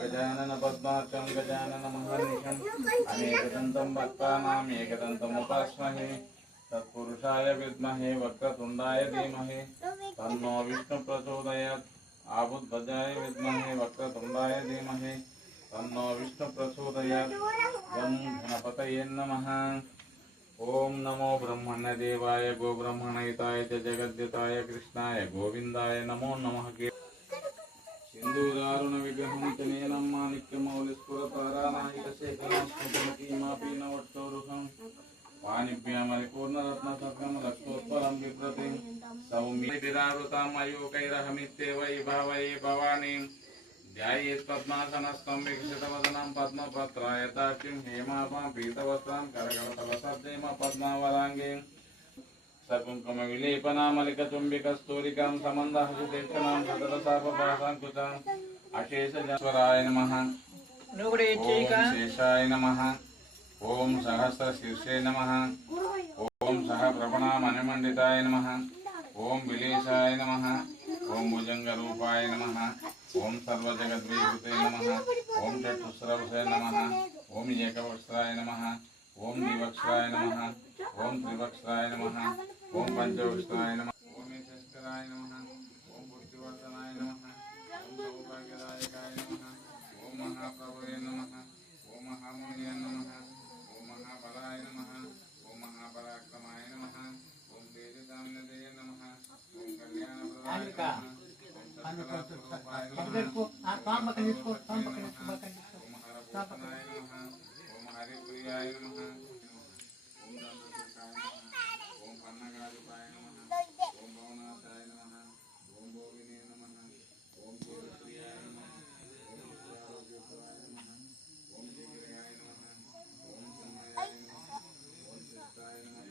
गजानन पद्मार्कं गजानन महर्निशम् अनेकदन्तं भक्तानाम् एकदन्तमुपास्महे तत्पुरुषाय विद्महे वक्रतुण्डाय धीमहि तन्नो विष्णु प्रचोदयात् आबुद्धजाय विद्महे वक्रतुण्डाय धीमहि तन्नो विष्णु प्रचोदयात् गं गणपतये नमः। ओम नमो ब्रह्मण्य देवाय गोब्रह्मणहिताय च जगद्दिताय कृष्णाय गोविंदाय नमो नमः। सिंधुदारुण विग्रहं च नीलं माणिक्यमौलिस्फुरतारानायकशेखरं पाणिभ्यामलिपूर्णरत्नसर्गं रक्तोत्पलं बिभ्रतिं सौम्यविरावृतां मयूकैरहमित्येव भावये भवानीं ध्यायेत् पद्मासनस्थं विकसितवदनं पद्मपत्रायताक्षिं हेमाभां पीतवस्त्रां करकलतलसद्देम पद्मावराङ्गीं सकुङ्कुमविलेपनामलिकचुम्बिकस्तूरिकां समन्दहसितेक्षणां सततसापभासाङ्कुचाम् अशेषजस्वराय नमः। ओम शेषाय नमः। ओम सहस्रशीर्षे नमः। ओम सहप्रभणामणिमण्डिताय नमः। ओम विलेशाय नमः। ओम भुजंगरूपाय नमः। ओम सर्वजगद्विभूते नमः। ओम चतुस्रवसे नमः। ओम एकवक्त्राय नमः। ओम द्विवक्त्राय नमः। ओम त्रिवक्त्राय नमः। ओम पंचवक्त्राय नमः। ओम ईशस्कराय नमः। ओम बुद्धिवर्धनाय नमः। ओम सौभाग्यदायकाय नमः। ओम महाप्रभवे नमः। ओम महामुनिये नमः। ओम महाबलाय नमः। ओम महापराक्रमाय नमः। ओम तेजसाम्यदये नमः। ओम कल्याणप्रदाय नमः। ओम सकलास्वरूपाय नमः। ओम हरभूषणाय नमः। ओम हरिप्रियाय नमः। ओम दंडसूखाय नमः। ओम पन्नगाधिपाय नमः। ओम भवनाशाय नमः। ओम भोगिने नमः। ओम शिवप्रियाय नमः। ओम विद्यारोग्यप्रदाय नमः। ओम शीघ्राय नमः। ओम संमयाय नमः। ओम सिद्धाय नमः।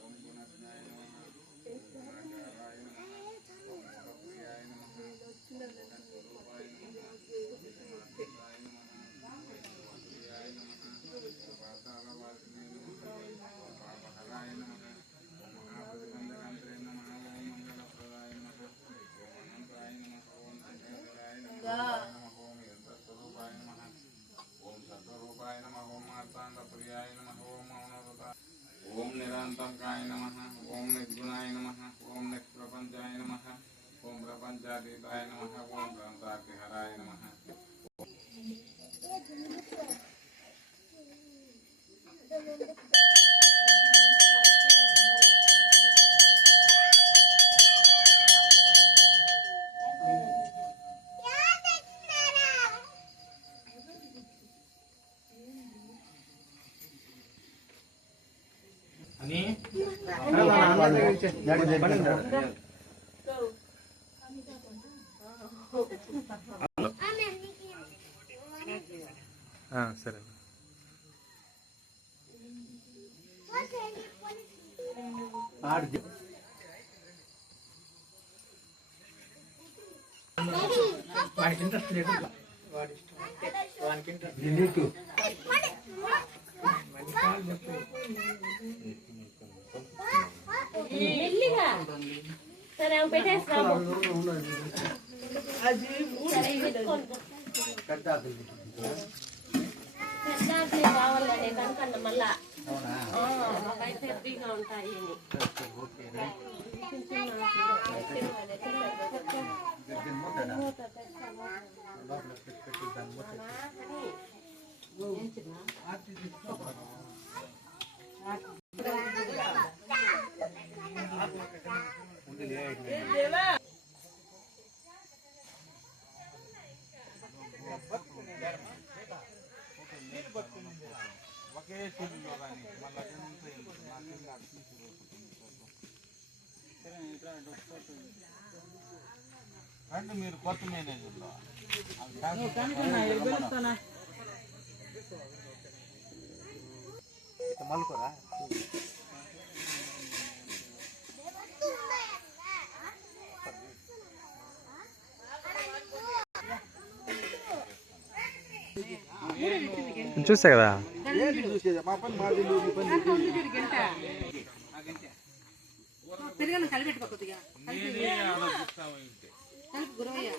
ओम गुणज्ञाय नमः। ओम गुणाकाराय नमः। ओम मोहप्रियाय नमः। ओम मोहस्वरूपाय नमः। ओम समाधिताय नमः। ओम प्रियाय नमः। ओम पातालवासिने नमः। ओम पापहराय नमः। ओम महाप्रतिबंधकांतरे नमः। ओम मंगलप्रदाय नमः। ओम अनंताय नमः। ओम संजयराय नमः। ओम यंत्रस्वरूपाय नमः। ओम सत्वरूपाय नमः। ओम मार्तांडप्रियाय नमः। ओम मौनव्रताय ओम निरांतकाय नमः। ओम निर्गुणाय नमः। ओम निष्प्रपंचाय नमः। ओम प्रपंचातीताय नमः। ओम भ्रांतार्तिहराय नमः। సరే వాడికి ఇంట్రెస్ట్ లేదు వాడికి ఇంట్రెస్ట్ లేదు సరే పెట్టేస్తాము కావాలండి కనుకన్నా మళ్ళా మాకైతే హెవీగా ఉంటాయి ఒకే చెల్లిలో కానీ మళ్ళీ అంటే మీరు కొత్త మేనేజర్లో మలుకోరా చూసా కదా పెరుగన్నం కలిపెట్టుకో కొద్దిగా కలిపి గురవయ్య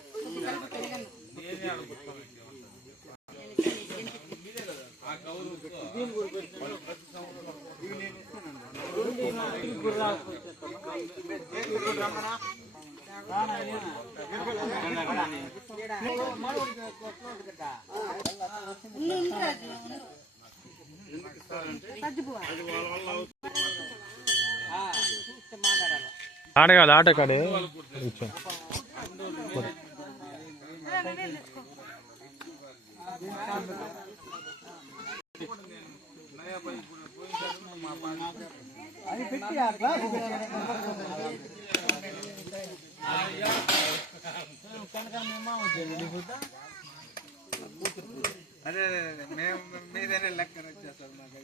ఆడగాలి ఆట కాడే కూర్చో. అదే మేము మీదనే లెక్కన వచ్చేస్తాం నాకు